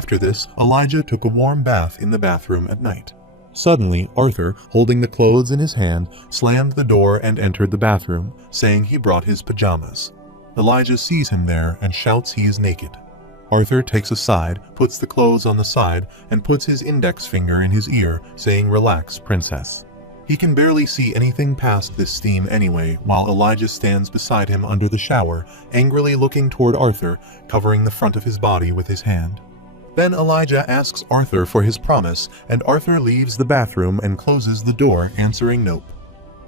After this, Elijah took a warm bath in the bathroom at night. Suddenly, Arthur, holding the clothes in his hand, slammed the door and entered the bathroom, saying he brought his pajamas. Elijah sees him there and shouts he is naked. Arthur takes a side, puts the clothes on the side, and puts his index finger in his ear, saying, "Relax, princess." He can barely see anything past this steam anyway, while Elijah stands beside him under the shower, angrily looking toward Arthur, covering the front of his body with his hand. Then Elijah asks Arthur for his promise, and Arthur leaves the bathroom and closes the door, answering nope.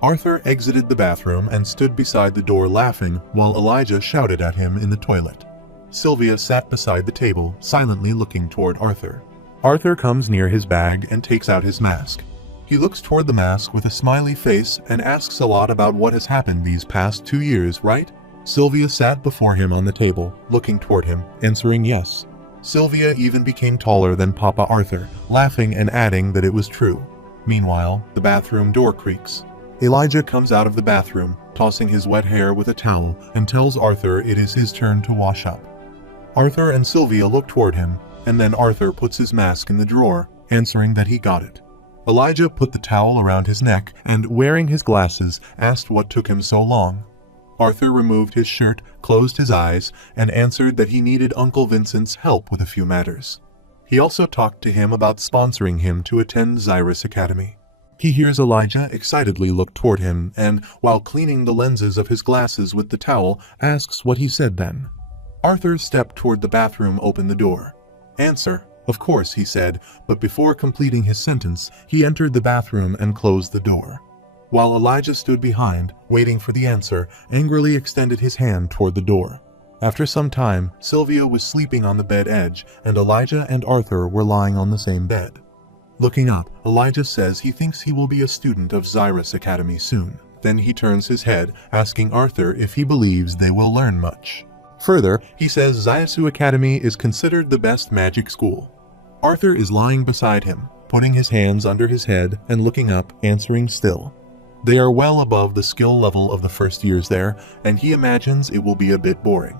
Arthur exited the bathroom and stood beside the door laughing, while Elijah shouted at him in the toilet. Sylvia sat beside the table, silently looking toward Arthur. Arthur comes near his bag and takes out his mask. He looks toward the mask with a smiley face and asks a lot about what has happened these past 2 years, right? Sylvia sat before him on the table, looking toward him, answering yes. Sylvia even became taller than Papa Arthur, laughing and adding that it was true. Meanwhile, the bathroom door creaks. Elijah comes out of the bathroom, tossing his wet hair with a towel, and tells Arthur it is his turn to wash up. Arthur and Sylvia look toward him, and then Arthur puts his mask in the drawer, answering that he got it. Elijah put the towel around his neck and, wearing his glasses, asked what took him so long. Arthur removed his shirt, closed his eyes, and answered that he needed Uncle Vincent's help with a few matters. He also talked to him about sponsoring him to attend Xyrus Academy. He hears Elijah excitedly look toward him and, while cleaning the lenses of his glasses with the towel, asks what he said then. Arthur stepped toward the bathroom, opened the door. "Answer? Of course," he said, but before completing his sentence, he entered the bathroom and closed the door. While Elijah stood behind, waiting for the answer, angrily extended his hand toward the door. After some time, Sylvia was sleeping on the bed edge, and Elijah and Arthur were lying on the same bed. Looking up, Elijah says he thinks he will be a student of Xyrus Academy soon. Then he turns his head, asking Arthur if he believes they will learn much. Further, he says Xyrus Academy is considered the best magic school. Arthur is lying beside him, putting his hands under his head and looking up, answering still. They are well above the skill level of the first years there, and he imagines it will be a bit boring.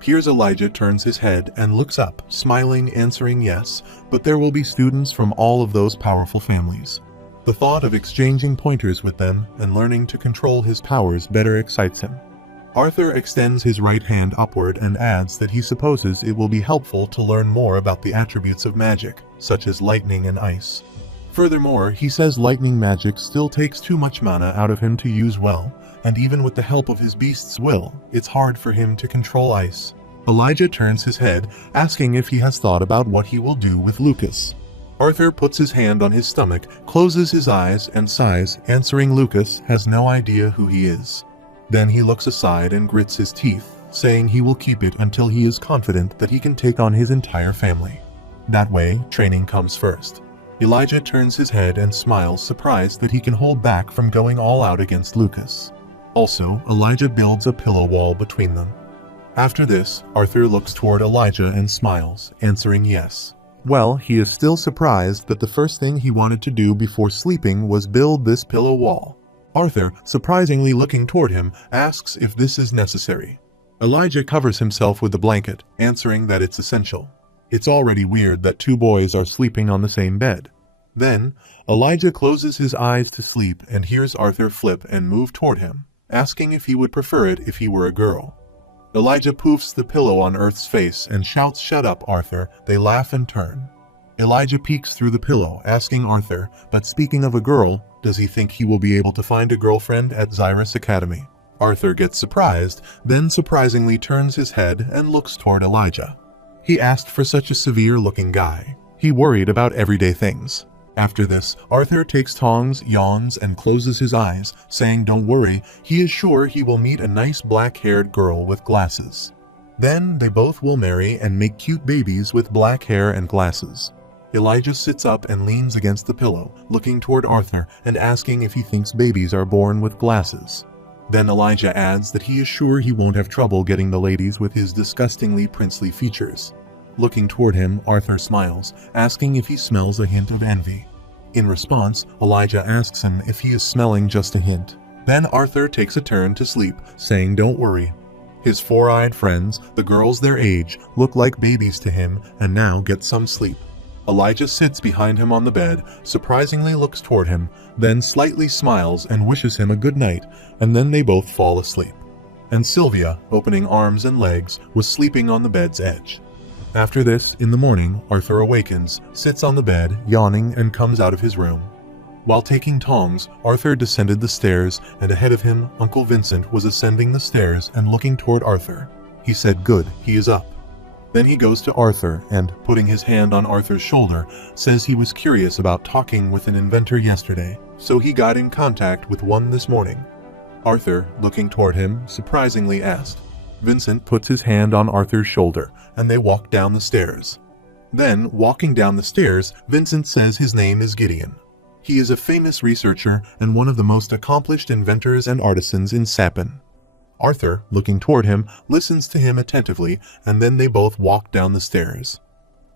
Here's Elijah turns his head and looks up, smiling, answering yes, but there will be students from all of those powerful families. The thought of exchanging pointers with them and learning to control his powers better excites him. Arthur extends his right hand upward and adds that he supposes it will be helpful to learn more about the attributes of magic, such as lightning and ice. Furthermore, he says lightning magic still takes too much mana out of him to use well, and even with the help of his beast's will, it's hard for him to control ice. Elijah turns his head, asking if he has thought about what he will do with Lucas. Arthur puts his hand on his stomach, closes his eyes, and sighs, answering Lucas has no idea who he is. Then he looks aside and grits his teeth, saying he will keep it until he is confident that he can take on his entire family. That way, training comes first. Elijah turns his head and smiles, surprised that he can hold back from going all out against Lucas. Also, Elijah builds a pillow wall between them. After this, Arthur looks toward Elijah and smiles, answering yes. Well, he is still surprised that the first thing he wanted to do before sleeping was build this pillow wall. Arthur, surprisingly looking toward him, asks if this is necessary. Elijah covers himself with the blanket, answering that it's essential. It's already weird that two boys are sleeping on the same bed. Then, Elijah closes his eyes to sleep and hears Arthur flip and move toward him, asking if he would prefer it if he were a girl. Elijah poofs the pillow on Earth's face and shouts, "Shut up, Arthur." They laugh and turn. Elijah peeks through the pillow, asking Arthur, but speaking of a girl, does he think he will be able to find a girlfriend at Xyrus Academy? Arthur gets surprised, then surprisingly turns his head and looks toward Elijah. He asked for such a severe-looking guy. He worried about everyday things. After this, Arthur takes tongs, yawns, and closes his eyes, saying don't worry, he is sure he will meet a nice black-haired girl with glasses. Then they both will marry and make cute babies with black hair and glasses. Elijah sits up and leans against the pillow, looking toward Arthur and asking if he thinks babies are born with glasses. Then Elijah adds that he is sure he won't have trouble getting the ladies with his disgustingly princely features. Looking toward him, Arthur smiles, asking if he smells a hint of envy. In response, Elijah asks him if he is smelling just a hint. Then Arthur takes a turn to sleep, saying don't worry. His four-eyed friends, the girls their age, look like babies to him and now get some sleep. Elijah sits behind him on the bed, surprisingly looks toward him, then slightly smiles and wishes him a good night, and then they both fall asleep. And Sylvia, opening arms and legs, was sleeping on the bed's edge. After this, in the morning, Arthur awakens, sits on the bed, yawning, and comes out of his room. While taking tongs, Arthur descended the stairs, and ahead of him, Uncle Vincent was ascending the stairs and looking toward Arthur. He said, "Good, he is up." Then he goes to Arthur and, putting his hand on Arthur's shoulder, says he was curious about talking with an inventor yesterday, so he got in contact with one this morning. Arthur, looking toward him, surprisingly asked. Vincent puts his hand on Arthur's shoulder, and they walk down the stairs. Then, walking down the stairs, Vincent says his name is Gideon. He is a famous researcher and one of the most accomplished inventors and artisans in Sapin. Arthur, looking toward him, listens to him attentively, and then they both walk down the stairs.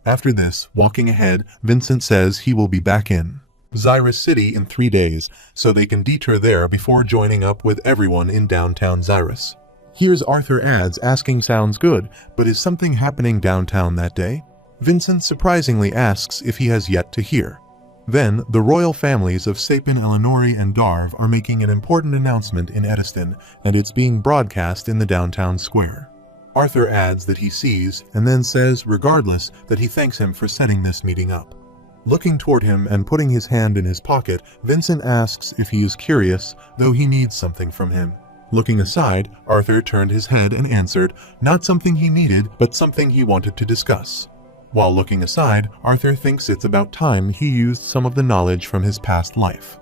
After this, walking ahead, Vincent says he will be back in Zyrus City in 3 days, so they can detour there before joining up with everyone in downtown Zyrus. Here's Arthur adds, asking sounds good, but is something happening downtown that day? Vincent surprisingly asks if he has yet to hear. Then, the royal families of Sapin, Eleanori, and Darv are making an important announcement in Ediston, and it's being broadcast in the downtown square. Arthur adds that he sees, and then says, regardless, that he thanks him for setting this meeting up. Looking toward him and putting his hand in his pocket, Vincent asks if he is curious, though he needs something from him. Looking aside, Arthur turned his head and answered, not something he needed, but something he wanted to discuss. While looking aside, Arthur thinks it's about time he used some of the knowledge from his past life.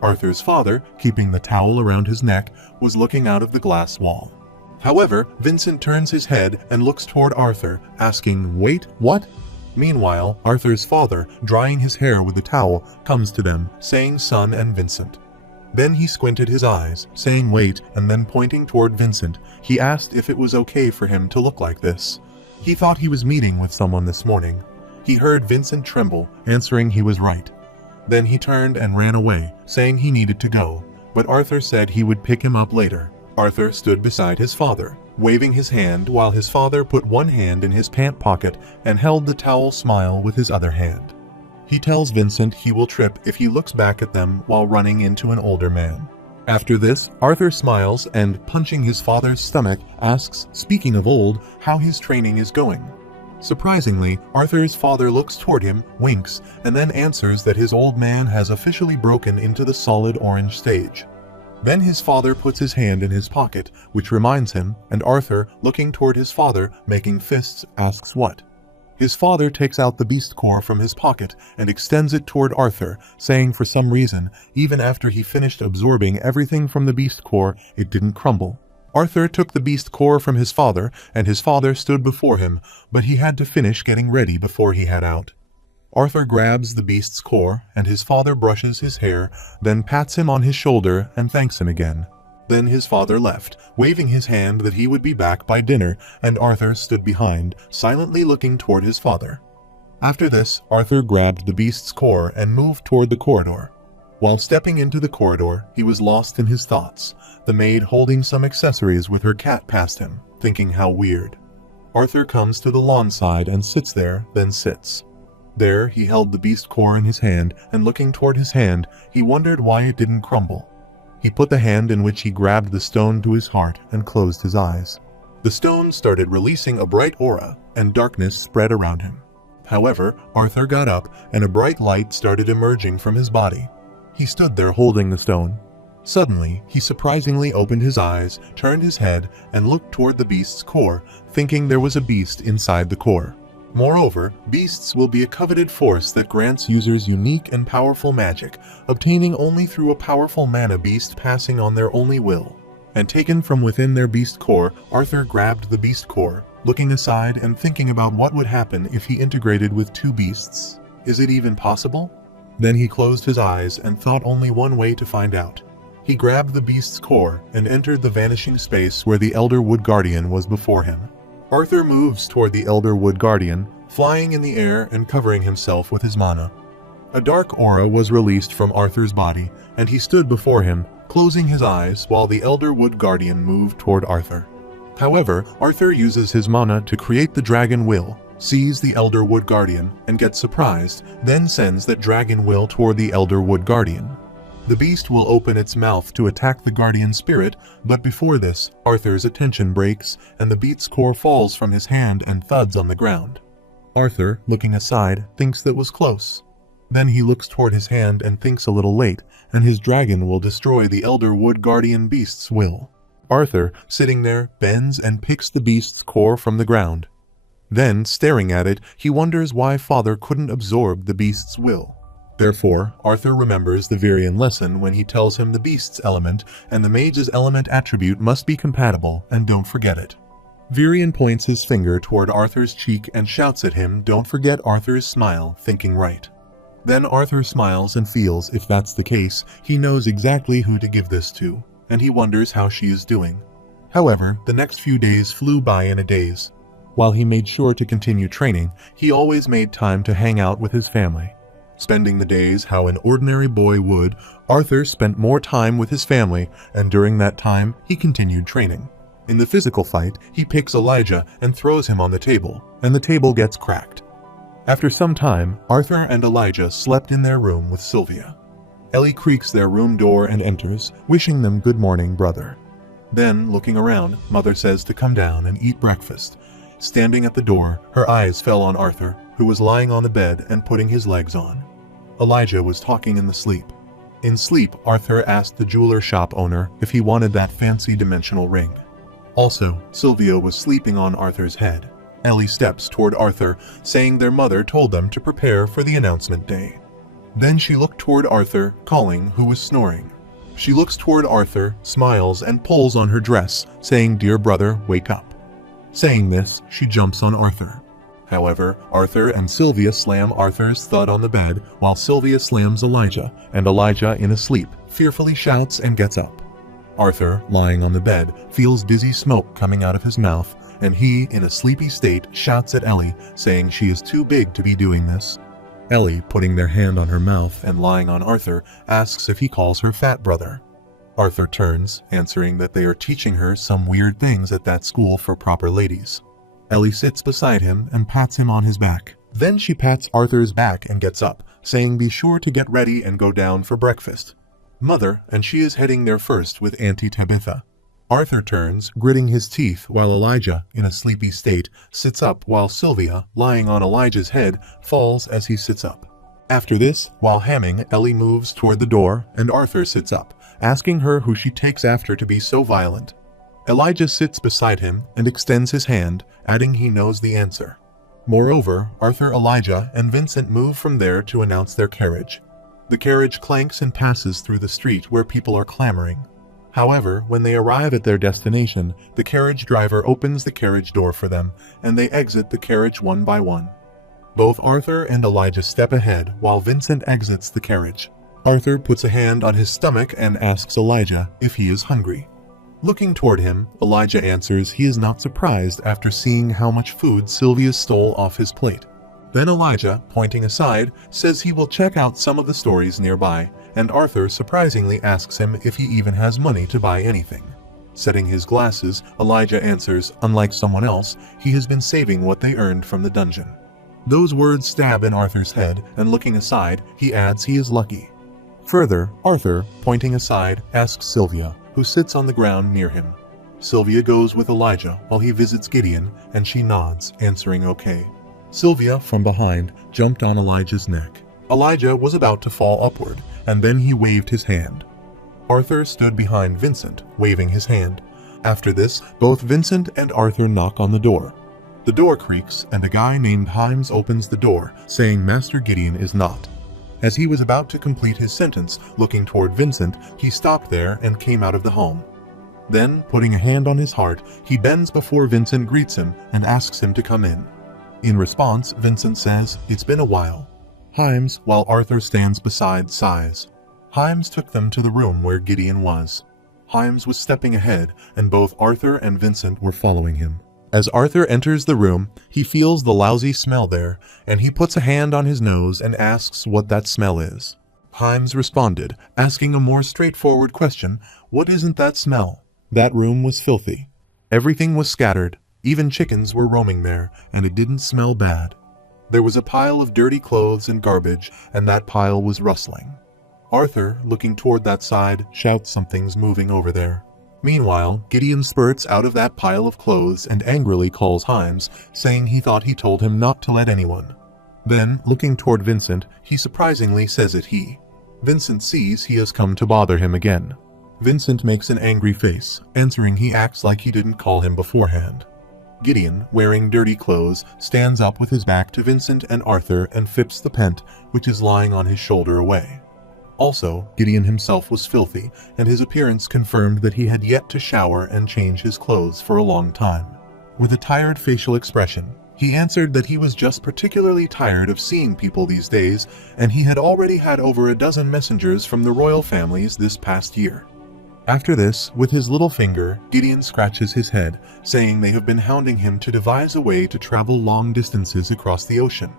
Arthur's father, keeping the towel around his neck, was looking out of the glass wall. However, Vincent turns his head and looks toward Arthur, asking, "Wait, what?" Meanwhile, Arthur's father, drying his hair with the towel, comes to them, saying son and Vincent. Then he squinted his eyes, saying wait, and then pointing toward Vincent, he asked if it was okay for him to look like this. He thought he was meeting with someone this morning. He heard Vincent tremble, answering he was right. Then he turned and ran away, saying he needed to go, but Arthur said he would pick him up later. Arthur stood beside his father, waving his hand while his father put one hand in his pant pocket and held the towel smile with his other hand. He tells Vincent he will trip if he looks back at them while running into an older man. After this, Arthur smiles and, punching his father's stomach, asks, speaking of old, how his training is going. Surprisingly, Arthur's father looks toward him, winks, and then answers that his old man has officially broken into the solid orange stage. Then his father puts his hand in his pocket, which reminds him, and Arthur, looking toward his father, making fists, asks what. His father takes out the beast core from his pocket and extends it toward Arthur, saying for some reason, even after he finished absorbing everything from the beast core, it didn't crumble. Arthur took the beast core from his father, and his father stood before him, but he had to finish getting ready before he had out. Arthur grabs the beast's core, and his father brushes his hair, then pats him on his shoulder and thanks him again. Then his father left, waving his hand that he would be back by dinner, and Arthur stood behind, silently looking toward his father. After this, Arthur grabbed the beast's core and moved toward the corridor. While stepping into the corridor, he was lost in his thoughts. The maid holding some accessories with her cat passed him, thinking how weird. Arthur comes to the lawn side and sits there, then sits. There, he held the beast core in his hand, and looking toward his hand, he wondered why it didn't crumble. He put the hand in which he grabbed the stone to his heart and closed his eyes. The stone started releasing a bright aura, and darkness spread around him. However, Arthur got up, and a bright light started emerging from his body. He stood there holding the stone. Suddenly, he surprisingly opened his eyes, turned his head, and looked toward the beast's core, thinking there was a beast inside the core. Moreover, beasts will be a coveted force that grants users unique and powerful magic, obtaining only through a powerful mana beast passing on their only will. And taken from within their beast core, Arthur grabbed the beast core, looking aside and thinking about what would happen if he integrated with two beasts. Is it even possible? Then he closed his eyes and thought only one way to find out. He grabbed the beast's core and entered the vanishing space where the Elder Wood Guardian was before him. Arthur moves toward the Elder Wood Guardian, flying in the air and covering himself with his mana. A dark aura was released from Arthur's body, and he stood before him, closing his eyes while the Elder Wood Guardian moved toward Arthur. However, Arthur uses his mana to create the dragon will, sees the Elder Wood Guardian, and gets surprised, then sends that dragon will toward the Elder Wood Guardian. The beast will open its mouth to attack the guardian spirit, but before this, Arthur's attention breaks, and the beast's core falls from his hand and thuds on the ground. Arthur, looking aside, thinks that was close. Then he looks toward his hand and thinks a little late, and his dragon will destroy the Elder Wood Guardian beast's will. Arthur, sitting there, bends and picks the beast's core from the ground. Then, staring at it, he wonders why Father couldn't absorb the beast's will. Therefore, Arthur remembers the Virian lesson when he tells him the beast's element and the mage's element attribute must be compatible, and don't forget it. Virian points his finger toward Arthur's cheek and shouts at him, "Don't forget Arthur's smile," thinking right. Then Arthur smiles and feels if that's the case, he knows exactly who to give this to, and he wonders how she is doing. However, the next few days flew by in a daze. While he made sure to continue training, he always made time to hang out with his family. Spending the days how an ordinary boy would, Arthur spent more time with his family, and during that time, he continued training. In the physical fight, he picks Elijah and throws him on the table, and the table gets cracked. After some time, Arthur and Elijah slept in their room with Sylvia. Ellie creaks their room door and enters, wishing them good morning, brother. Then, looking around, Mother says to come down and eat breakfast. Standing at the door, her eyes fell on Arthur, who was lying on the bed and putting his legs on. Elijah was talking in the sleep. In sleep, Arthur asked the jeweler shop owner if he wanted that fancy dimensional ring. Also, Sylvia was sleeping on Arthur's head. Ellie steps toward Arthur, saying their mother told them to prepare for the announcement day. Then she looked toward Arthur, calling who was snoring. She looks toward Arthur, smiles, and pulls on her dress, saying, "Dear brother, wake up." Saying this, she jumps on Arthur. However, Arthur and Sylvia slam Arthur's thud on the bed, while Sylvia slams Elijah, and Elijah, in a sleep, fearfully shouts and gets up. Arthur, lying on the bed, feels dizzy smoke coming out of his mouth, and he, in a sleepy state, shouts at Ellie, saying she is too big to be doing this. Ellie, putting their hand on her mouth and lying on Arthur, asks if he calls her fat brother. Arthur turns, answering that they are teaching her some weird things at that school for proper ladies. Ellie sits beside him and pats him on his back. Then she pats Arthur's back and gets up, saying be sure to get ready and go down for breakfast. Mother, and she is heading there first with Auntie Tabitha. Arthur turns, gritting his teeth, while Elijah, in a sleepy state, sits up while Sylvia, lying on Elijah's head, falls as he sits up. After this, while hamming, Ellie moves toward the door, and Arthur sits up, asking her who she takes after to be so violent. Elijah sits beside him and extends his hand, adding he knows the answer. Moreover, Arthur, Elijah, and Vincent move from there to announce their carriage. The carriage clanks and passes through the street where people are clamoring. However, when they arrive at their destination, the carriage driver opens the carriage door for them, and they exit the carriage one by one. Both Arthur and Elijah step ahead while Vincent exits the carriage. Arthur puts a hand on his stomach and asks Elijah if he is hungry. Looking toward him, Elijah answers he is not surprised after seeing how much food Sylvia stole off his plate. Then Elijah, pointing aside, says he will check out some of the stories nearby, and Arthur surprisingly asks him if he even has money to buy anything. Setting his glasses, Elijah answers, unlike someone else, he has been saving what they earned from the dungeon. Those words stab in Arthur's head, and looking aside, he adds he is lucky. Further, Arthur, pointing aside, asks Sylvia, who sits on the ground near him. Sylvia goes with Elijah while he visits Gideon, and she nods, answering okay. Sylvia, from behind, jumped on Elijah's neck. Elijah was about to fall upward, and then he waved his hand. Arthur stood behind Vincent, waving his hand. After this, both Vincent and Arthur knock on the door. The door creaks, and a guy named Himes opens the door, saying Master Gideon is not. As he was about to complete his sentence, looking toward Vincent, he stopped there and came out of the home. Then, putting a hand on his heart, he bends before Vincent greets him and asks him to come in. In response, Vincent says, "It's been a while." Himes, while Arthur stands beside, sighs. Himes took them to the room where Gideon was. Himes was stepping ahead, and both Arthur and Vincent were following him. As Arthur enters the room, he feels the lousy smell there, and he puts a hand on his nose and asks what that smell is. Himes responded, asking a more straightforward question, "What isn't that smell?" That room was filthy. Everything was scattered, even chickens were roaming there, and it didn't smell bad. There was a pile of dirty clothes and garbage, and that pile was rustling. Arthur, looking toward that side, shouts something's moving over there. Meanwhile, Gideon spurts out of that pile of clothes and angrily calls Himes, saying he thought he told him not to let anyone. Then, looking toward Vincent, he surprisingly says it he. Vincent sees he has come to bother him again. Vincent makes an angry face, answering he acts like he didn't call him beforehand. Gideon, wearing dirty clothes, stands up with his back to Vincent and Arthur and fips the pent, which is lying on his shoulder away. Also, Gideon himself was filthy, and his appearance confirmed that he had yet to shower and change his clothes for a long time. With a tired facial expression, he answered that he was just particularly tired of seeing people these days, and he had already had over a dozen messengers from the royal families this past year. After this, with his little finger, Gideon scratches his head, saying they have been hounding him to devise a way to travel long distances across the ocean.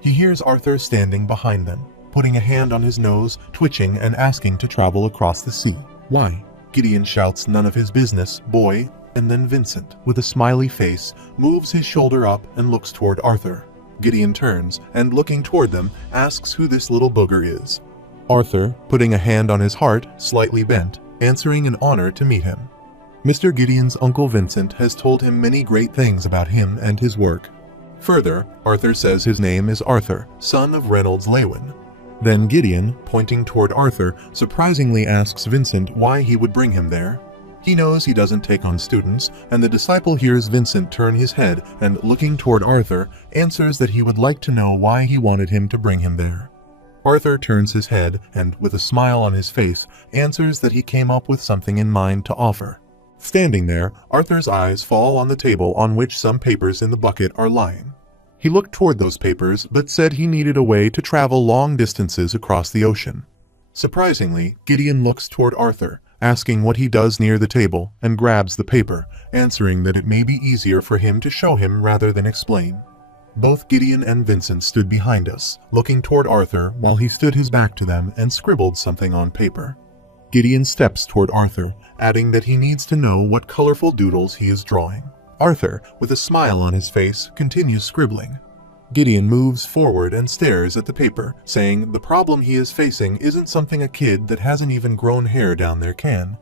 He hears Arthur standing behind them, putting a hand on his nose, twitching and asking to travel across the sea. Why? Gideon shouts none of his business, boy, and then Vincent, with a smiley face, moves his shoulder up and looks toward Arthur. Gideon turns, and looking toward them, asks who this little booger is. Arthur, putting a hand on his heart, slightly bent, answering an honor to meet him. Mr. Gideon's Uncle Vincent has told him many great things about him and his work. Further, Arthur says his name is Arthur, son of Reynolds Lewin. Then Gideon, pointing toward Arthur, surprisingly asks Vincent why he would bring him there. He knows he doesn't take on students, and the disciple hears Vincent turn his head and, looking toward Arthur, answers that he would like to know why he wanted him to bring him there. Arthur turns his head and, with a smile on his face, answers that he came up with something in mind to offer. Standing there, Arthur's eyes fall on the table on which some papers in the bucket are lying. He looked toward those papers but said he needed a way to travel long distances across the ocean. Surprisingly, Gideon looks toward Arthur, asking what he does near the table, and grabs the paper, answering that it may be easier for him to show him rather than explain. Both Gideon and Vincent stood behind us, looking toward Arthur while he stood his back to them and scribbled something on paper. Gideon steps toward Arthur, adding that he needs to know what colorful doodles he is drawing. Arthur, with a smile on his face, continues scribbling. Gideon moves forward and stares at the paper, saying the problem he is facing isn't something a kid that hasn't even grown hair down there can.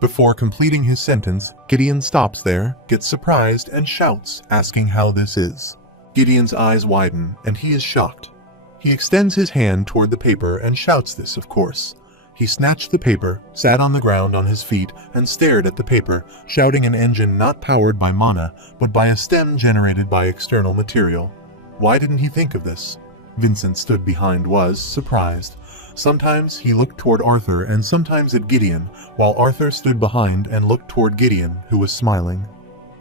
Before completing his sentence, Gideon stops there, gets surprised, and shouts, asking how this is. Gideon's eyes widen, and he is shocked. He extends his hand toward the paper and shouts this, of course. He snatched the paper, sat on the ground on his feet, and stared at the paper, shouting an engine not powered by mana, but by a stem generated by external material. Why didn't he think of this? Vincent stood behind was surprised. Sometimes he looked toward Arthur and sometimes at Gideon, while Arthur stood behind and looked toward Gideon, who was smiling.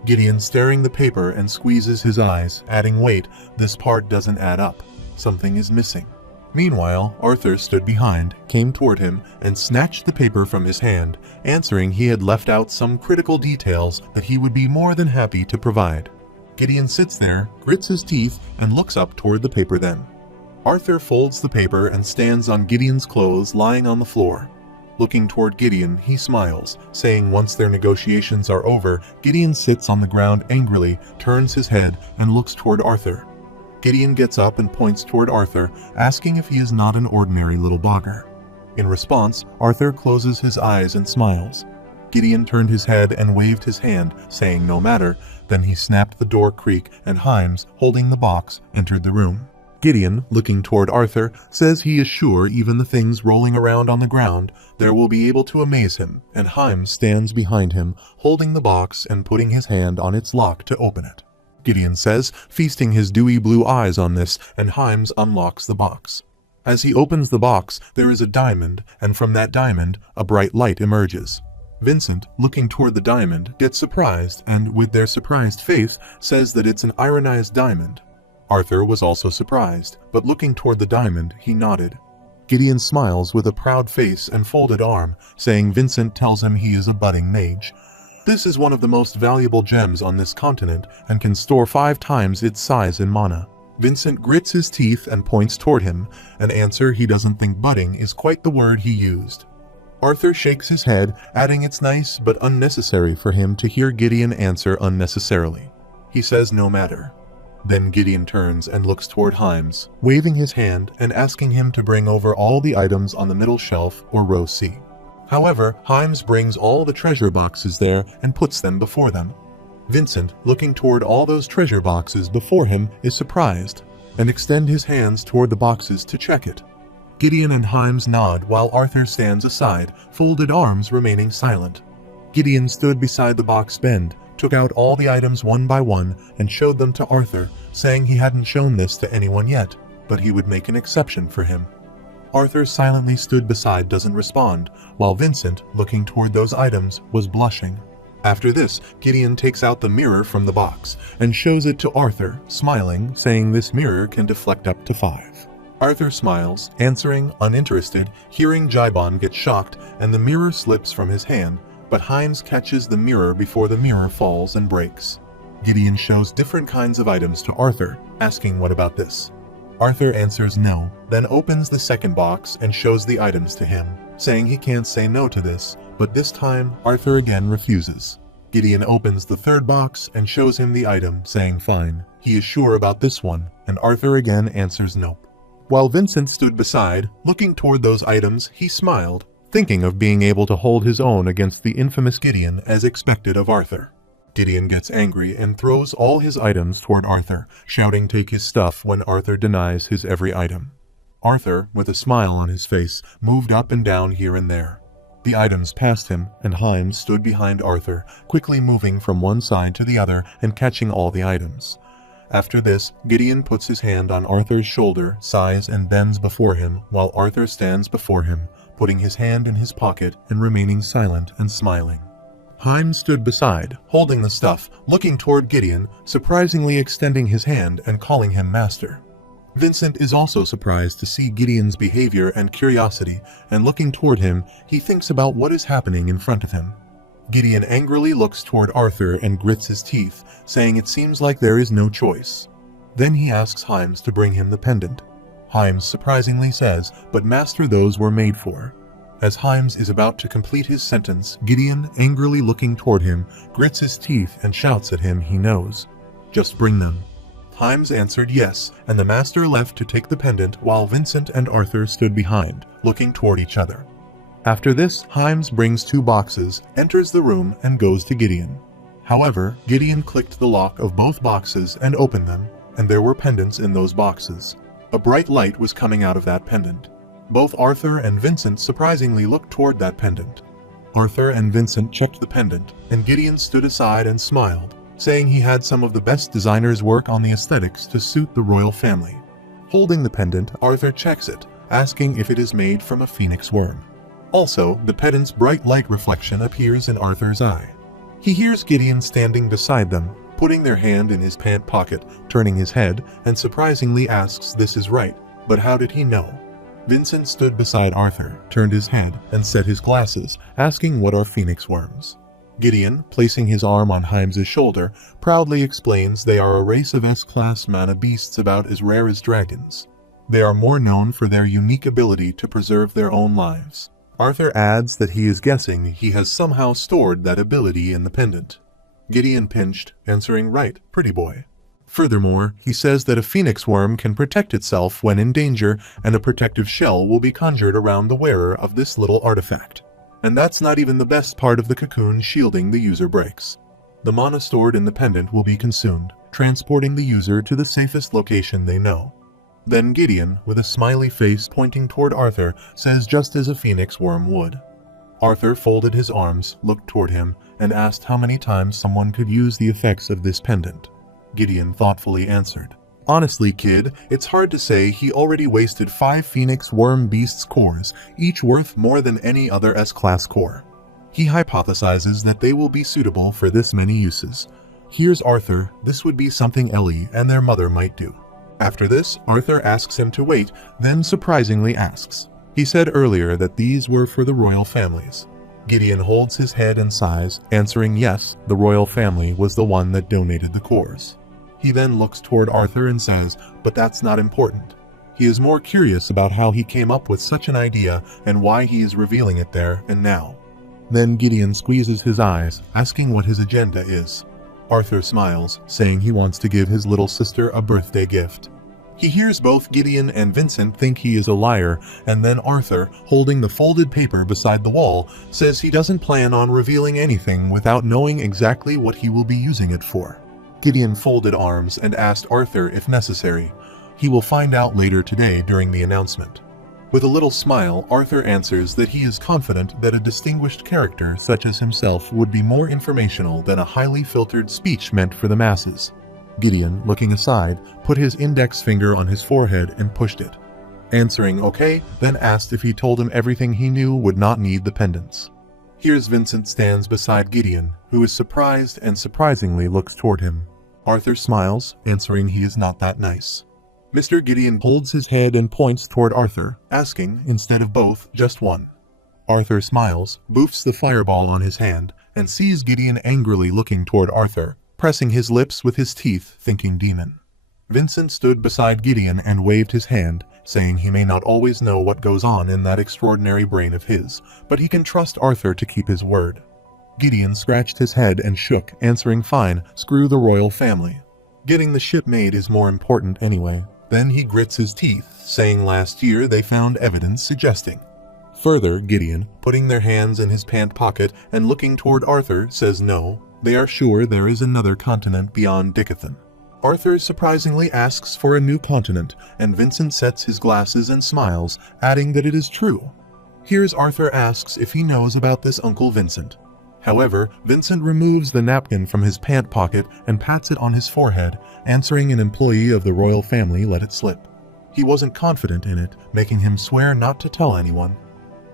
Gideon staring the paper and squeezes his eyes, adding, wait, this part doesn't add up. Something is missing. Meanwhile, Arthur stood behind, came toward him, and snatched the paper from his hand, answering he had left out some critical details that he would be more than happy to provide. Gideon sits there, grits his teeth, and looks up toward the paper then. Arthur folds the paper and stands on Gideon's clothes lying on the floor. Looking toward Gideon, he smiles, saying once their negotiations are over, Gideon sits on the ground angrily, turns his head, and looks toward Arthur. Gideon gets up and points toward Arthur, asking if he is not an ordinary little bogger. In response, Arthur closes his eyes and smiles. Gideon turned his head and waved his hand, saying no matter, then he snapped the door creak and Himes, holding the box, entered the room. Gideon, looking toward Arthur, says he is sure even the things rolling around on the ground there will be able to amaze him, and Himes stands behind him, holding the box and putting his hand on its lock to open it. Gideon says, feasting his dewy blue eyes on this, and Himes unlocks the box. As he opens the box, there is a diamond, and from that diamond, a bright light emerges. Vincent, looking toward the diamond, gets surprised and, with their surprised face, says that it's an ironized diamond. Arthur was also surprised, but looking toward the diamond, he nodded. Gideon smiles with a proud face and folded arm, saying Vincent tells him he is a budding mage. This is one of the most valuable gems on this continent and can store 5 times its size in mana. Vincent grits his teeth and points toward him, an answer he doesn't think budding is quite the word he used. Arthur shakes his head, adding it's nice but unnecessary for him to hear Gideon answer unnecessarily. He says no matter. Then Gideon turns and looks toward Himes, waving his hand and asking him to bring over all the items on the middle shelf or row C. However, Himes brings all the treasure boxes there and puts them before them. Vincent, looking toward all those treasure boxes before him, is surprised and extends his hands toward the boxes to check it. Gideon and Himes nod while Arthur stands aside, folded arms remaining silent. Gideon stood beside the box bend, took out all the items one by one and showed them to Arthur, saying he hadn't shown this to anyone yet, but he would make an exception for him. Arthur silently stood beside, doesn't respond, while Vincent, looking toward those items, was blushing. After this, Gideon takes out the mirror from the box and shows it to Arthur, smiling, saying this mirror can deflect up to 5. Arthur smiles, answering, uninterested, hearing Jaibon get shocked and the mirror slips from his hand, but Himes catches the mirror before the mirror falls and breaks. Gideon shows different kinds of items to Arthur, asking what about this. Arthur answers no, then opens the second box and shows the items to him, saying he can't say no to this, but this time Arthur again refuses. Gideon opens the third box and shows him the item, saying fine, he is sure about this one, and Arthur again answers nope. While Vincent stood beside, looking toward those items, he smiled, thinking of being able to hold his own against the infamous Gideon as expected of Arthur. Gideon gets angry and throws all his items toward Arthur, shouting take his stuff when Arthur denies his every item. Arthur, with a smile on his face, moved up and down here and there. The items passed him, and Himes stood behind Arthur, quickly moving from one side to the other and catching all the items. After this, Gideon puts his hand on Arthur's shoulder, sighs and bends before him, while Arthur stands before him, putting his hand in his pocket and remaining silent and smiling. Himes stood beside, holding the stuff, looking toward Gideon, surprisingly extending his hand and calling him master. Vincent is also surprised to see Gideon's behavior and curiosity, and looking toward him, he thinks about what is happening in front of him. Gideon angrily looks toward Arthur and grits his teeth, saying it seems like there is no choice. Then he asks Himes to bring him the pendant. Himes surprisingly says, but master, those were made for. As Himes is about to complete his sentence, Gideon, angrily looking toward him, grits his teeth and shouts at him he knows. Just bring them. Himes answered yes, and the master left to take the pendant while Vincent and Arthur stood behind, looking toward each other. After this, Himes brings 2 boxes, enters the room, and goes to Gideon. However, Gideon clicked the lock of both boxes and opened them, and there were pendants in those boxes. A bright light was coming out of that pendant. Both Arthur and Vincent surprisingly looked toward that pendant. Arthur and Vincent checked the pendant, and Gideon stood aside and smiled, saying he had some of the best designers work on the aesthetics to suit the royal family. Holding the pendant, Arthur checks it, asking if it is made from a phoenix worm. Also, the pendant's bright light reflection appears in Arthur's eye. He hears Gideon standing beside them, putting their hand in his pant pocket, turning his head, and surprisingly asks this is right, but how did he know? Vincent stood beside Arthur, turned his head, and set his glasses, asking what are phoenix worms. Gideon, placing his arm on Himes' shoulder, proudly explains they are a race of S-class mana beasts about as rare as dragons. They are more known for their unique ability to preserve their own lives. Arthur adds that he is guessing he has somehow stored that ability in the pendant. Gideon pinched, answering right, pretty boy. Furthermore, he says that a phoenix worm can protect itself when in danger, and a protective shell will be conjured around the wearer of this little artifact. And that's not even the best part of the cocoon shielding the user breaks. The mana stored in the pendant will be consumed, transporting the user to the safest location they know. Then Gideon, with a smiley face pointing toward Arthur, says just as a phoenix worm would. Arthur folded his arms, looked toward him, and asked how many times someone could use the effects of this pendant. Gideon thoughtfully answered, "Honestly, kid, it's hard to say. He already wasted 5 Phoenix Worm Beasts cores, each worth more than any other S-class core. He hypothesizes that they will be suitable for this many uses. Here's Arthur, this would be something Ellie and their mother might do." After this, Arthur asks him to wait, then surprisingly asks. He said earlier that these were for the royal families. Gideon holds his head and sighs, answering yes, the royal family was the one that donated the cores. He then looks toward Arthur and says, but that's not important. He is more curious about how he came up with such an idea and why he is revealing it there and now. Then Gideon squeezes his eyes, asking what his agenda is. Arthur smiles, saying he wants to give his little sister a birthday gift. He hears both Gideon and Vincent think he is a liar, and then Arthur, holding the folded paper beside the wall, says he doesn't plan on revealing anything without knowing exactly what he will be using it for. Gideon folded arms and asked Arthur if necessary. He will find out later today during the announcement. With a little smile, Arthur answers that he is confident that a distinguished character such as himself would be more informational than a highly filtered speech meant for the masses. Gideon, looking aside, put his index finger on his forehead and pushed it. Answering okay, then asked if he told him everything he knew would not need the pendants. Here's Vincent stands beside Gideon, who is surprised and surprisingly looks toward him. Arthur smiles, answering he is not that nice. Mr. Gideon holds his head and points toward Arthur, asking, instead of both, just one. Arthur smiles, boofs the fireball on his hand, and sees Gideon angrily looking toward Arthur, pressing his lips with his teeth, thinking demon. Vincent stood beside Gideon and waved his hand, saying he may not always know what goes on in that extraordinary brain of his, but he can trust Arthur to keep his word. Gideon scratched his head and shook, answering fine, screw the royal family. Getting the ship made is more important anyway. Then he grits his teeth, saying last year they found evidence suggesting. Further, Gideon, putting their hands in his pant pocket and looking toward Arthur, says no, they are sure there is another continent beyond Dicathan. Arthur surprisingly asks for a new continent, and Vincent sets his glasses and smiles, adding that it is true. Here's Arthur asks if he knows about this Uncle Vincent. However, Vincent removes the napkin from his pant pocket and pats it on his forehead, answering an employee of the royal family let it slip. He wasn't confident in it, making him swear not to tell anyone.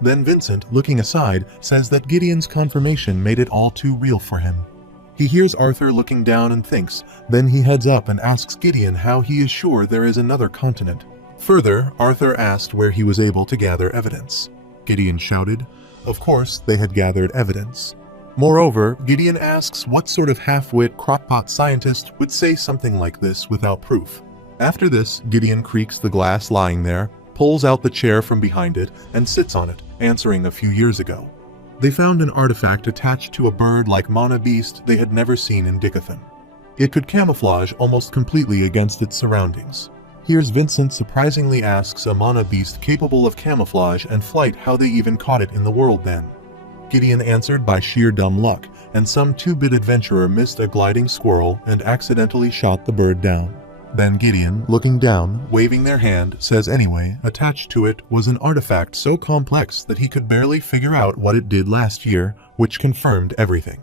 Then Vincent, looking aside, says that Gideon's confirmation made it all too real for him. He hears Arthur looking down and thinks, then he heads up and asks Gideon how he is sure there is another continent. Further, Arthur asked where he was able to gather evidence. Gideon shouted, of course they had gathered evidence. Moreover, Gideon asks what sort of half-wit crockpot scientist would say something like this without proof. After this, Gideon creaks the glass lying there, pulls out the chair from behind it, and sits on it, answering a few years ago. They found an artifact attached to a bird like Mana beast they had never seen in Dicathan. It could camouflage almost completely against its surroundings. Here's Vincent surprisingly asks a Mana beast capable of camouflage and flight how they even caught it in the world then. Gideon answered by sheer dumb luck, and some 2-bit adventurer missed a gliding squirrel and accidentally shot the bird down. Then Gideon, looking down, waving their hand, says anyway, attached to it was an artifact so complex that he could barely figure out what it did last year, which confirmed everything.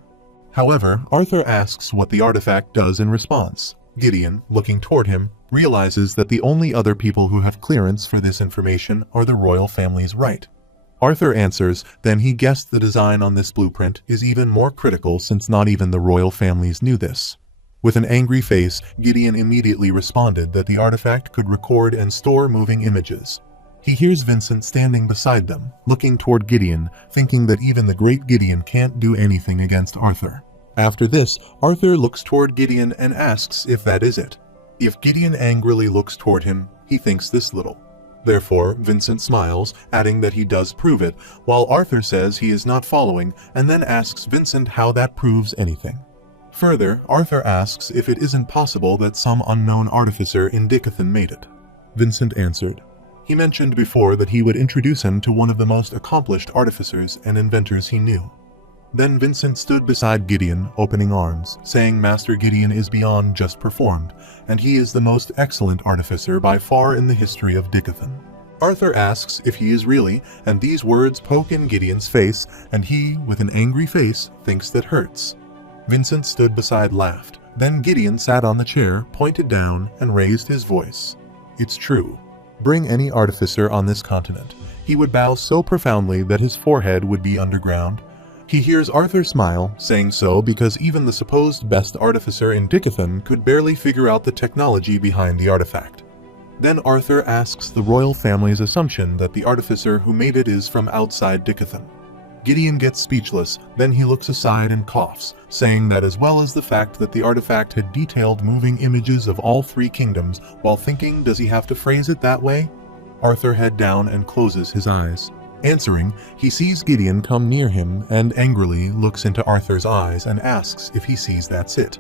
However, Arthur asks what the artifact does in response. Gideon, looking toward him, realizes that the only other people who have clearance for this information are the royal family's right. Arthur answers, then he guessed the design on this blueprint is even more critical since not even the royal families knew this. With an angry face, Gideon immediately responded that the artifact could record and store moving images. He hears Vincent standing beside them, looking toward Gideon, thinking that even the great Gideon can't do anything against Arthur. After this, Arthur looks toward Gideon and asks if that is it. If Gideon angrily looks toward him, he thinks this little. Therefore, Vincent smiles, adding that he does prove it, while Arthur says he is not following, and then asks Vincent how that proves anything. Further, Arthur asks if it isn't possible that some unknown artificer in Dicathan made it. Vincent answered. He mentioned before that he would introduce him to one of the most accomplished artificers and inventors he knew. Then Vincent stood beside Gideon, opening arms, saying Master Gideon is beyond just performed, and he is the most excellent artificer by far in the history of Dicathan. Arthur asks if he is really, and these words poke in Gideon's face, and he, with an angry face, thinks that hurts. Vincent stood beside laughed. Then Gideon sat on the chair, pointed down, and raised his voice. It's true. Bring any artificer on this continent. He would bow so profoundly that his forehead would be underground. He hears Arthur smile, saying so because even the supposed best artificer in Dicathan could barely figure out the technology behind the artifact. Then Arthur asks the royal family's assumption that the artificer who made it is from outside Dicathan. Gideon gets speechless, then he looks aside and coughs, saying that as well as the fact that the artifact had detailed moving images of all three kingdoms, while thinking, does he have to phrase it that way? Arthur head down and closes his eyes. Answering, he sees Gideon come near him and angrily looks into Arthur's eyes and asks if he sees that's it.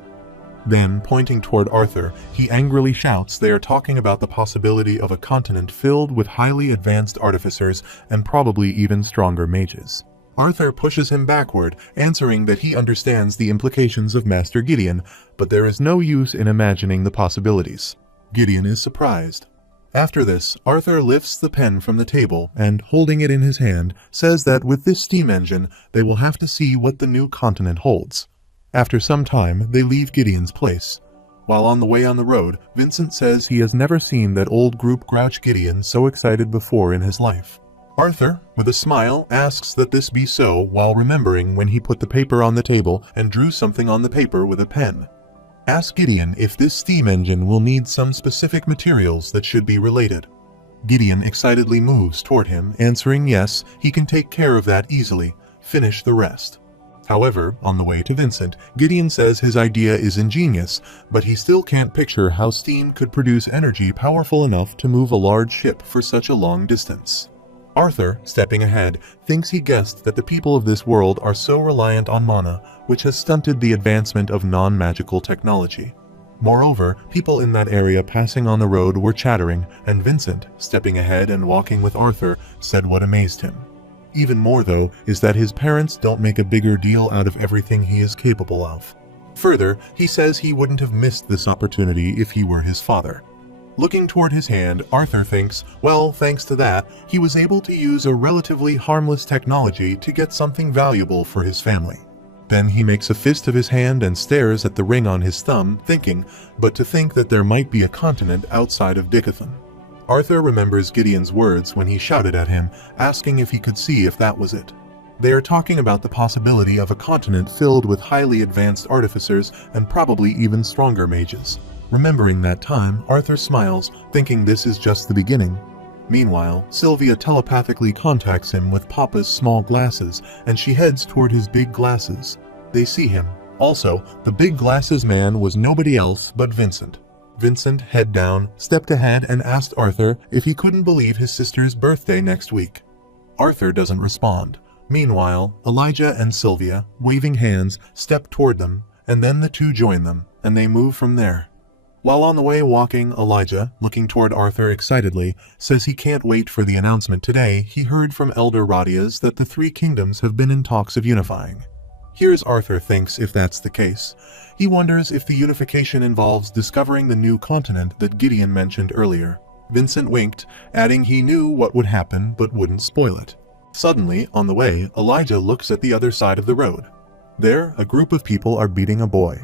Then, pointing toward Arthur, he angrily shouts they are talking about the possibility of a continent filled with highly advanced artificers and probably even stronger mages. Arthur pushes him backward, answering that he understands the implications of Master Gideon, but there is no use in imagining the possibilities. Gideon is surprised. After this, Arthur lifts the pen from the table and, holding it in his hand, says that with this steam engine, they will have to see what the new continent holds. After some time, they leave Gideon's place. While on the way on the road, Vincent says he has never seen that old group grouch Gideon so excited before in his life. Arthur, with a smile, asks that this be so while remembering when he put the paper on the table and drew something on the paper with a pen. Ask Gideon if this steam engine will need some specific materials that should be related. Gideon excitedly moves toward him, answering yes, he can take care of that easily, finish the rest. However, on the way to Vincent, Gideon says his idea is ingenious, but he still can't picture how steam could produce energy powerful enough to move a large ship for such a long distance. Arthur, stepping ahead, thinks he guessed that the people of this world are so reliant on mana, which has stunted the advancement of non-magical technology. Moreover, people in that area passing on the road were chattering, and Vincent, stepping ahead and walking with Arthur, said what amazed him. Even more, though, is that his parents don't make a bigger deal out of everything he is capable of. Further, he says he wouldn't have missed this opportunity if he were his father. Looking toward his hand, Arthur thinks, well, thanks to that, he was able to use a relatively harmless technology to get something valuable for his family. Then he makes a fist of his hand and stares at the ring on his thumb, thinking, but to think that there might be a continent outside of Dickathon. Arthur remembers Gideon's words when he shouted at him, asking if he could see if that was it. They are talking about the possibility of a continent filled with highly advanced artificers and probably even stronger mages. Remembering that time, Arthur smiles, thinking this is just the beginning. Meanwhile, Sylvia telepathically contacts him with Papa's small glasses, and she heads toward his big glasses. They see him. Also, the big glasses man was nobody else but Vincent. Vincent, head down, stepped ahead and asked Arthur if he couldn't believe his sister's birthday next week. Arthur doesn't respond. Meanwhile, Elijah and Sylvia, waving hands, step toward them, and then the two join them, and they move from there. While on the way walking, Elijah, looking toward Arthur excitedly, says he can't wait for the announcement today he heard from Elder Radias that the three kingdoms have been in talks of unifying. Here's Arthur thinks if that's the case. He wonders if the unification involves discovering the new continent that Gideon mentioned earlier. Vincent winked, adding he knew what would happen but wouldn't spoil it. Suddenly, on the way, Elijah looks at the other side of the road. There, a group of people are beating a boy.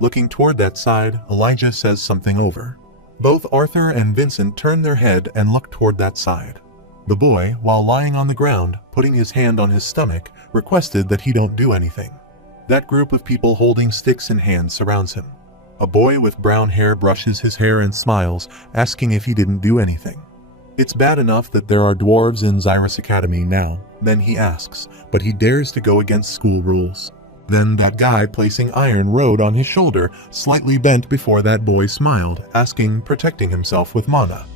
Looking toward that side, Elijah says something over. Both Arthur and Vincent turn their head and look toward that side. The boy, while lying on the ground, putting his hand on his stomach, requested that he don't do anything. That group of people holding sticks in hand surrounds him. A boy with brown hair brushes his hair and smiles, asking if he didn't do anything. It's bad enough that there are dwarves in Xyrus Academy now, then he asks, but he dares to go against school rules. Then that guy placing iron rode on his shoulder, slightly bent before that boy smiled, asking, protecting himself with mana.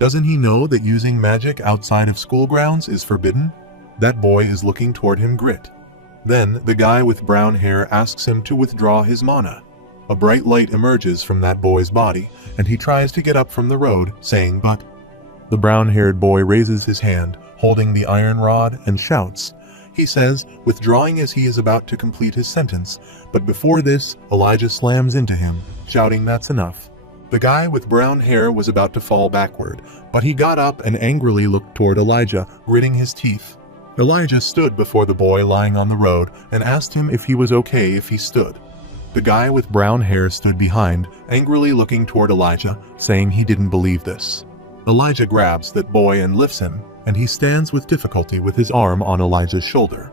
Doesn't he know that using magic outside of school grounds is forbidden? That boy is looking toward him grit. Then the guy with brown hair asks him to withdraw his mana. A bright light emerges from that boy's body, and he tries to get up from the road, saying but. The brown-haired boy raises his hand, holding the iron rod, and shouts. He says, withdrawing as he is about to complete his sentence, but before this, Elijah slams into him, shouting that's enough. The guy with brown hair was about to fall backward, but he got up and angrily looked toward Elijah, gritting his teeth. Elijah stood before the boy lying on the road and asked him if he was okay if he stood. The guy with brown hair stood behind, angrily looking toward Elijah, saying he didn't believe this. Elijah grabs that boy and lifts him, and he stands with difficulty with his arm on Elijah's shoulder.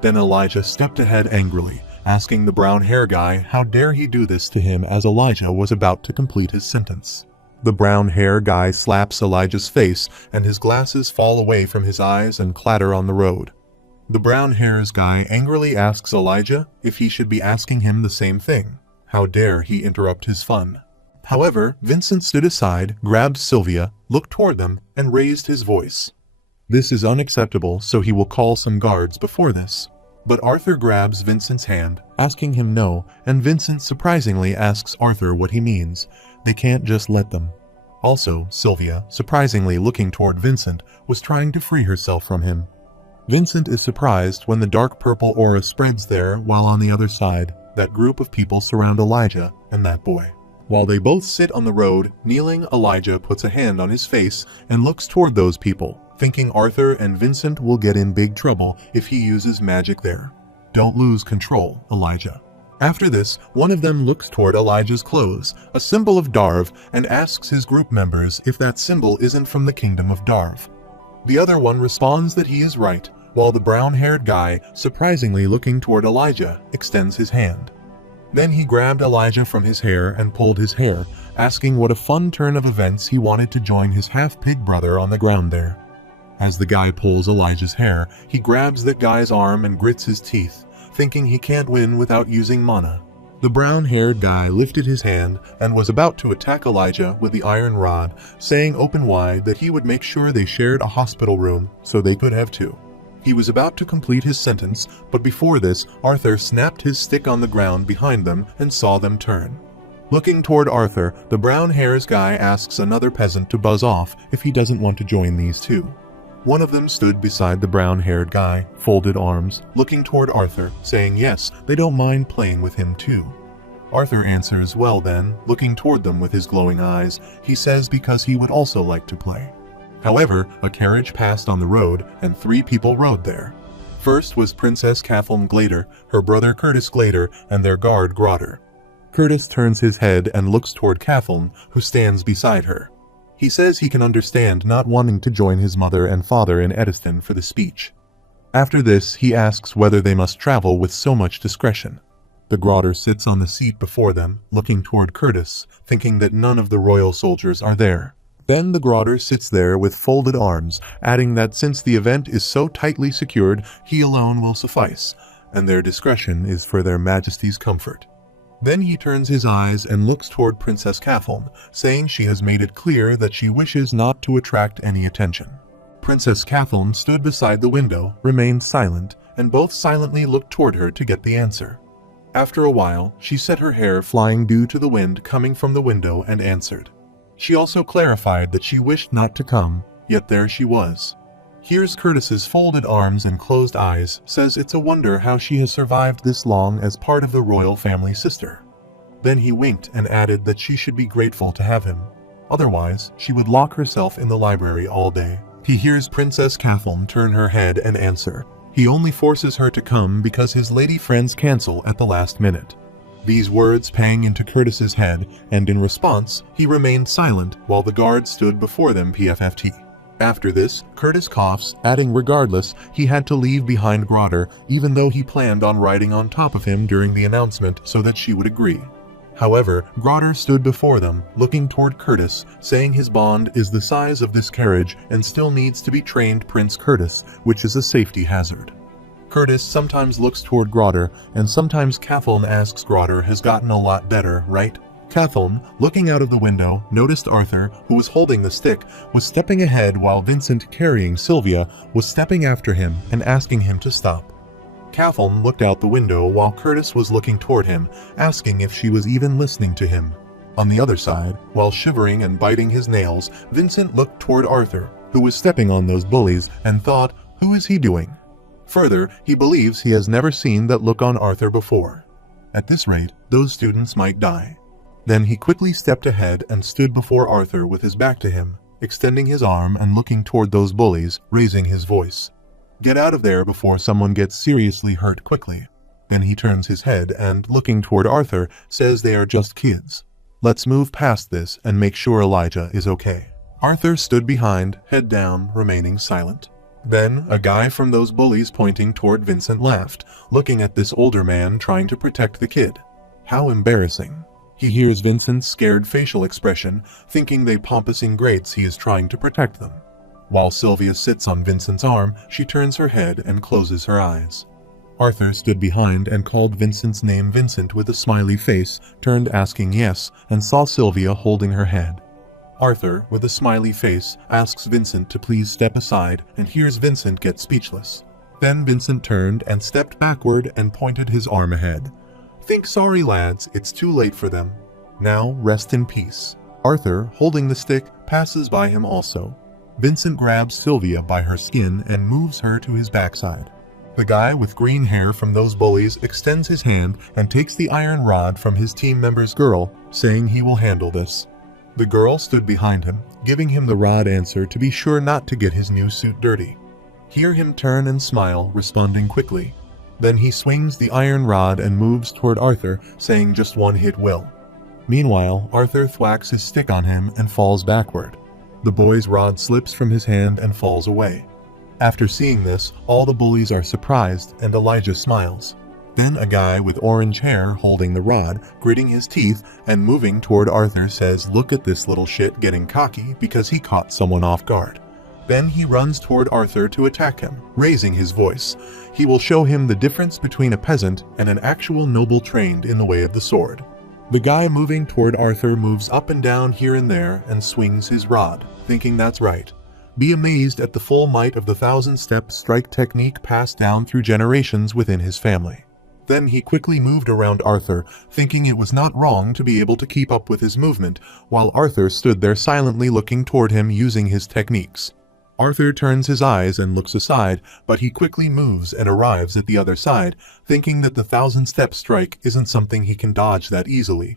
Then Elijah stepped ahead angrily, asking the brown hair guy how dare he do this to him as Elijah was about to complete his sentence. The brown hair guy slaps Elijah's face, and his glasses fall away from his eyes and clatter on the road. The brown hairs guy angrily asks Elijah if he should be asking him the same thing. How dare he interrupt his fun? However, Vincent stood aside, grabbed Sylvia, looked toward them, and raised his voice. This is unacceptable, so he will call some guards before this. But Arthur grabs Vincent's hand, asking him no, and Vincent surprisingly asks Arthur what he means. They can't just let them. Also, Sylvia, surprisingly looking toward Vincent, was trying to free herself from him. Vincent is surprised when the dark purple aura spreads there, while on the other side, that group of people surround Elijah and that boy. While they both sit on the road, kneeling, Elijah puts a hand on his face and looks toward those people, thinking Arthur and Vincent will get in big trouble if he uses magic there. Don't lose control, Elijah. After this, one of them looks toward Elijah's clothes, a symbol of Darv, and asks his group members if that symbol isn't from the kingdom of Darv. The other one responds that he is right, while the brown-haired guy, surprisingly looking toward Elijah, extends his hand. Then he grabbed Elijah from his hair and pulled his hair, asking what a fun turn of events he wanted to join his half-pig brother on the ground there. As the guy pulls Elijah's hair, he grabs that guy's arm and grits his teeth, thinking he can't win without using mana. The brown-haired guy lifted his hand and was about to attack Elijah with the iron rod, saying open wide that he would make sure they shared a hospital room so they could have two. He was about to complete his sentence, but before this, Arthur snapped his stick on the ground behind them and saw them turn. Looking toward Arthur, the brown hairs guy asks another peasant to buzz off if he doesn't want to join these two. One of them stood beside the brown-haired guy, folded arms, looking toward Arthur, saying yes, they don't mind playing with him too. Arthur answers, well then, looking toward them with his glowing eyes, he says because he would also like to play. However, a carriage passed on the road, and 3 people rode there. First was Princess Kathleen Glader, her brother Curtis Glader, and their guard Grotter. Curtis turns his head and looks toward Kathleen, who stands beside her. He says he can understand not wanting to join his mother and father in Ediston for the speech. After this, he asks whether they must travel with so much discretion. The Grotter sits on the seat before them, looking toward Curtis, thinking that none of the royal soldiers are there. Then the Grotter sits there with folded arms, adding that since the event is so tightly secured, he alone will suffice, and their discretion is for their majesty's comfort. Then he turns his eyes and looks toward Princess Kathleen, saying she has made it clear that she wishes not to attract any attention. Princess Kathleen stood beside the window, remained silent, and both silently looked toward her to get the answer. After a while, she set her hair flying due to the wind coming from the window and answered. She also clarified that she wished not to come, yet there she was. Here's Curtis's folded arms and closed eyes, says it's a wonder how she has survived this long as part of the royal family sister. Then he winked and added that she should be grateful to have him. Otherwise, she would lock herself in the library all day. He hears Princess Kathleen turn her head and answer. He only forces her to come because his lady friends cancel at the last minute. These words pang into Curtis's head, and in response, he remained silent while the guard stood before them PFFT. After this, Curtis coughs, adding regardless, he had to leave behind Grotter, even though he planned on riding on top of him during the announcement so that she would agree. However, Grotter stood before them, looking toward Curtis, saying his bond is the size of this carriage and still needs to be trained Prince Curtis, which is a safety hazard. Curtis sometimes looks toward Grotter, and sometimes Kathleen asks Grotter has gotten a lot better, right? Kathleen, looking out of the window, noticed Arthur, who was holding the stick, was stepping ahead while Vincent, carrying Sylvia, was stepping after him and asking him to stop. Kathleen looked out the window while Curtis was looking toward him, asking if she was even listening to him. On the other side, while shivering and biting his nails, Vincent looked toward Arthur, who was stepping on those bullies, and thought, who is he doing? Further, he believes he has never seen that look on Arthur before. At this rate, those students might die. Then he quickly stepped ahead and stood before Arthur with his back to him, extending his arm and looking toward those bullies, raising his voice. Get out of there before someone gets seriously hurt quickly. Then he turns his head and, looking toward Arthur, says they are just kids. Let's move past this and make sure Elijah is okay. Arthur stood behind, head down, remaining silent. Then, a guy from those bullies pointing toward Vincent laughed, looking at this older man trying to protect the kid. How embarrassing. He hears Vincent's scared facial expression, thinking they pompous ingrates he is trying to protect them. While Sylvia sits on Vincent's arm, she turns her head and closes her eyes. Arthur stood behind and called Vincent's name. Vincent, with a smiley face, turned asking yes, and saw Sylvia holding her head. Arthur, with a smiley face, asks Vincent to please step aside and hears Vincent get speechless. Then Vincent turned and stepped backward and pointed his arm ahead. "Think sorry, lads, it's too late for them. Now rest in peace." Arthur, holding the stick, passes by him also. Vincent grabs Sylvia by her skin and moves her to his backside. The guy with green hair from those bullies extends his hand and takes the iron rod from his team member's girl, saying he will handle this. The girl stood behind him, giving him the rod answer to be sure not to get his new suit dirty. Hear him turn and smile, responding quickly. Then he swings the iron rod and moves toward Arthur, saying just one hit will. Meanwhile, Arthur thwacks his stick on him and falls backward. The boy's rod slips from his hand and falls away. After seeing this, all the bullies are surprised and Elijah smiles. Then a guy with orange hair holding the rod, gritting his teeth and moving toward Arthur says, "Look at this little shit getting cocky because he caught someone off guard." Then he runs toward Arthur to attack him, raising his voice. He will show him the difference between a peasant and an actual noble trained in the way of the sword. The guy moving toward Arthur moves up and down here and there and swings his rod, thinking that's right. Be amazed at the full might of the 1,000-step strike technique passed down through generations within his family. Then he quickly moved around Arthur, thinking it was not wrong to be able to keep up with his movement, while Arthur stood there silently looking toward him using his techniques. Arthur turns his eyes and looks aside, but he quickly moves and arrives at the other side, thinking that the 1,000-step strike isn't something he can dodge that easily.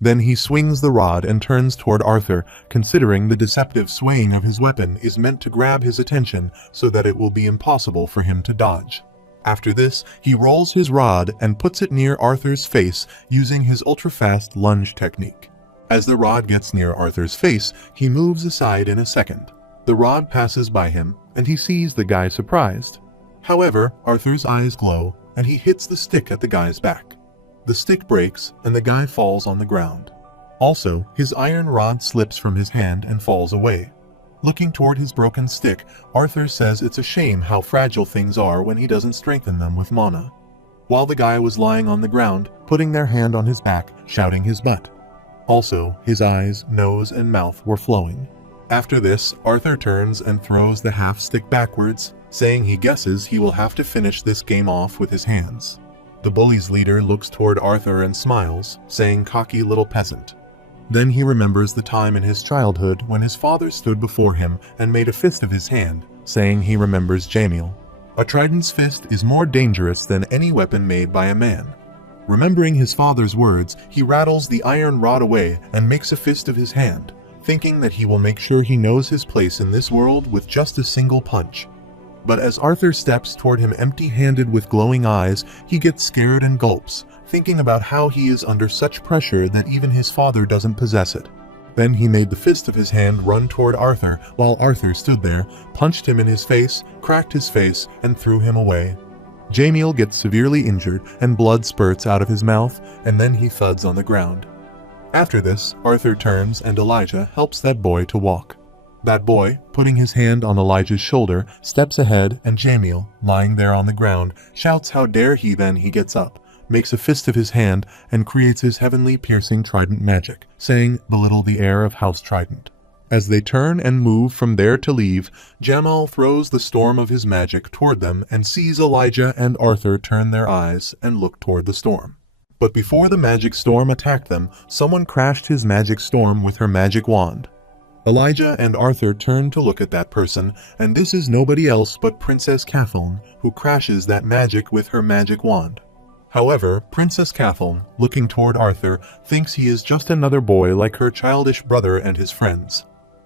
Then he swings the rod and turns toward Arthur, considering the deceptive swaying of his weapon is meant to grab his attention so that it will be impossible for him to dodge. After this, he rolls his rod and puts it near Arthur's face using his ultra-fast lunge technique. As the rod gets near Arthur's face, he moves aside in a second. The rod passes by him, and he sees the guy surprised. However, Arthur's eyes glow, and he hits the stick at the guy's back. The stick breaks, and the guy falls on the ground. Also, his iron rod slips from his hand and falls away. Looking toward his broken stick, Arthur says it's a shame how fragile things are when he doesn't strengthen them with mana. While the guy was lying on the ground, putting their hand on his back, shouting his butt. Also, his eyes, nose, and mouth were flowing. After this, Arthur turns and throws the half-stick backwards, saying he guesses he will have to finish this game off with his hands. The bully's leader looks toward Arthur and smiles, saying, "Cocky little peasant." Then he remembers the time in his childhood when his father stood before him and made a fist of his hand, saying he remembers Jamil. A trident's fist is more dangerous than any weapon made by a man. Remembering his father's words, he rattles the iron rod away and makes a fist of his hand, thinking that he will make sure he knows his place in this world with just a single punch. But as Arthur steps toward him empty-handed with glowing eyes, he gets scared and gulps, thinking about how he is under such pressure that even his father doesn't possess it. Then he made the fist of his hand run toward Arthur, while Arthur stood there, punched him in his face, cracked his face, and threw him away. Jamil gets severely injured and blood spurts out of his mouth, and then he thuds on the ground. After this, Arthur turns and Elijah helps that boy to walk. That boy, putting his hand on Elijah's shoulder, steps ahead, and Jamil, lying there on the ground, shouts how dare he. Then he gets up, makes a fist of his hand, and creates his heavenly piercing trident magic, saying, "Belittle the heir of House Trident." As they turn and move from there to leave, Jamal throws the storm of his magic toward them and sees Elijah and Arthur turn their eyes and look toward the storm. But before the magic storm attacked them, someone crashed his magic storm with her magic wand. Elijah and Arthur turn to look at that person, and this is nobody else but Princess Catherine, who crashes that magic with her magic wand. However, Princess Catherine, looking toward Arthur, thinks he is just another boy like her childish brother and his friends.